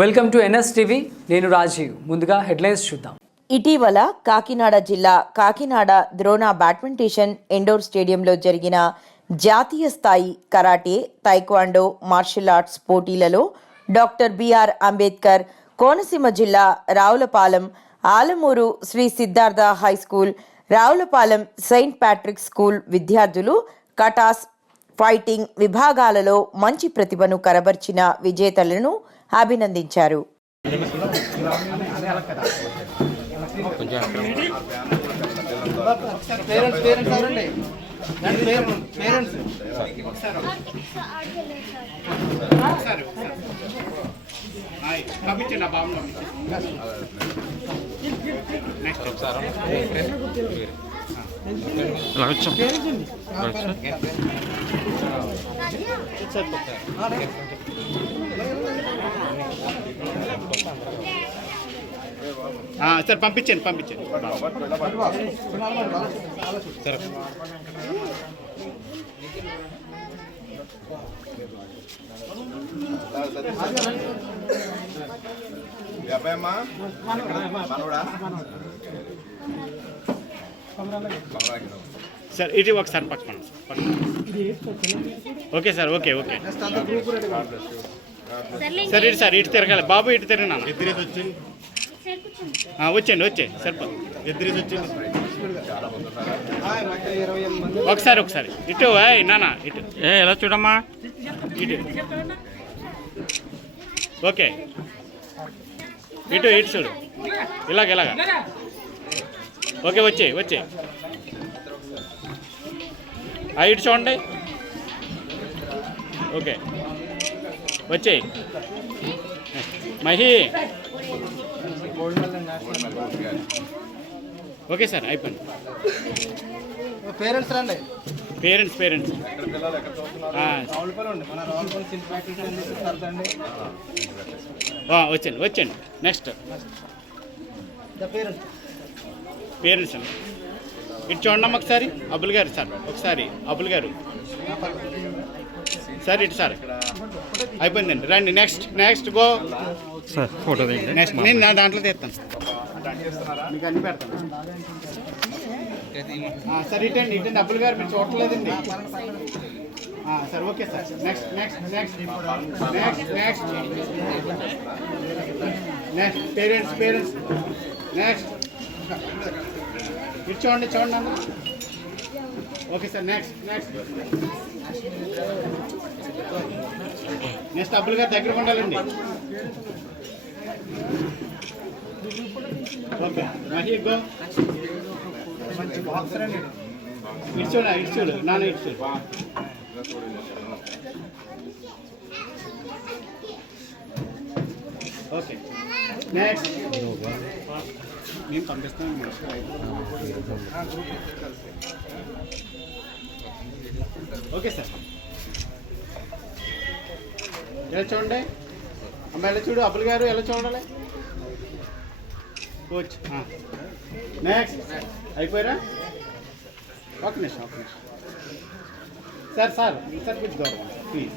Welcome to NSTV. నేను రాజీవ్. ముందుగా headlines చూద్దాం. ఇటీవల కాకినాడ జిల్లా కాకినాడ ద్రోణ బ్యాడ్మింటన్ ఇండోర్ స్టేడియంలో జరిగిన జాతీయ స్థాయి కరాటే, తైక్వాండో, మార్షల్ ఆర్ట్స్ పోటీలలో డాక్టర్ బిఆర్ అంబేద్కర్ కోనసీమ జిల్లా Ravulapalem Alamuru Sri Siddhartha high school, Ravulapalem Saint Patrick school విద్యార్థులు కటాస్, ఫైటింగ్ విభాగాలలో మంచి ప్రతిభను కనబర్చిన విజేతలను అభినందించారు. సార్ పంపించండి సార్. సార్ ఇది ఒకసారి పక్కన. Okay sir, okay sir. ఇటు సార్, ఇటు తిరగాలి బాబు, ఇటు తిరిగినా వచ్చేయండి సరిపోతుంది. ఒకసారి ఇటు నానా ఇటు ఎలా చూడమ్మా, ఇటు ఓకే, ఇటు చూడు, ఇలాగ ఓకే, వచ్చే ఇటు చూడండి, ఓకే వచ్చే మహి. ఓకే సార్, అయిపోయింది. పేరెంట్స్ రండి. పేరెంట్స్ వచ్చండి. నెక్స్ట్ పేరెంట్స్ అండి, ఇటు చూడమ్మా ఒకసారి. అబుల్ గారు సార్, ఒకసారి అబుల్ గారు సార్, ఇటు సార్. అయిపోయిందండి, రండి. Next go sir. Photo next నేను నా దాంట్లో తీస్తాను, మీకు అన్ని పెడతాను సార్. ఇటండి అబ్బుల్ గారు, మీరు చూడలేదండి sir. Okay sir, next parents next ఇటు చూడండి అన్న. ఓకే సార్, నెక్స్ట్ అబ్బుల్ గారు దగ్గర ఉండాలండి. Okay Mahi go. ఇటు చూడు నాన్న, ఇటు చూడు. ఓకే నెక్స్ట్ నేను పంపిస్తాను. ఓకే సార్, ఎలా చూడండి అమ్మ, ఎలా చూడు అబ్బుల్ గారు, ఎలా చూడాలి కోచ్. నెక్స్ట్ అయిపోయారా? ఒక నిమిషం సార్ కొంచెం దూరం please.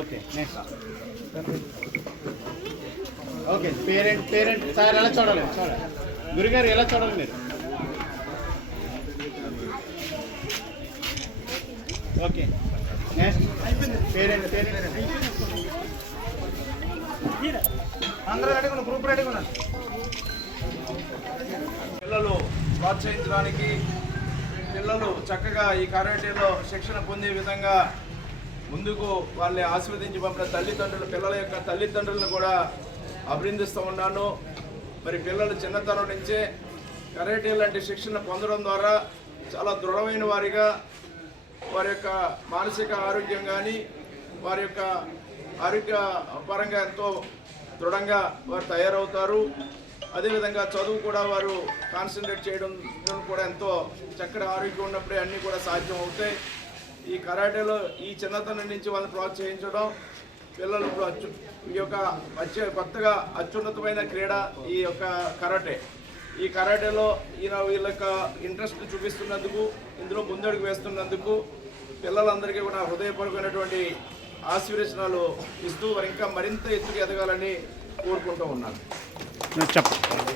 Okay next. Okay parent sir, ఎలా చూడాలి గురుగారు, ఎలా చూడాలి మీరు? ఓకే నెక్స్ట్ పేరెంట్ అందరూ రెడీగా గ్రూప్ రెడీగా ఉన్నారు. పిల్లలు ప్రోత్సహించడానికి, పిల్లలు చక్కగా ఈ కరాటేలో శిక్షణ పొందే విధంగా ముందుకు వాళ్ళని ఆశీర్వదించి పంపిన పిల్లల యొక్క తల్లిదండ్రులను కూడా అభినందిస్తూ ఉన్నాను. మరి పిల్లలు చిన్నతనం నుంచే కరాటే లాంటి శిక్షణ పొందడం ద్వారా చాలా దృఢమైన వారిగా, వారి యొక్క మానసిక ఆరోగ్యం కానీ వారి యొక్క ఆరోగ్య పరంగా ఎంతో దృఢంగా వారు తయారవుతారు. అదేవిధంగా చదువు కూడా వారు కాన్సన్ట్రేట్ చేయడం కూడా ఎంతో చక్కటి ఆరోగ్యం ఉన్నప్పుడే అన్నీ కూడా సాధ్యం అవుతాయి. ఈ కరాటేలో ఈ చిన్నతనం నుంచి వాళ్ళని ప్రోత్సహించడం, పిల్లలు ఈ యొక్క కొత్తగా అత్యున్నతమైన క్రీడ ఈ యొక్క కరాటే. ఈ కరాటేలో వీళ్ళ యొక్క ఇంట్రెస్ట్ చూపిస్తున్నందుకు, ఇందులో ముందడుగు వేస్తున్నందుకు పిల్లలందరికీ కూడా హృదయపూర్వకమైనటువంటి ఆశీర్వచనాలు ఇస్తూ వారు ఇంకా మరింత ఎత్తుకు ఎదగాలని కోరుకుంటూ ఉన్నాను. చెప్పండి.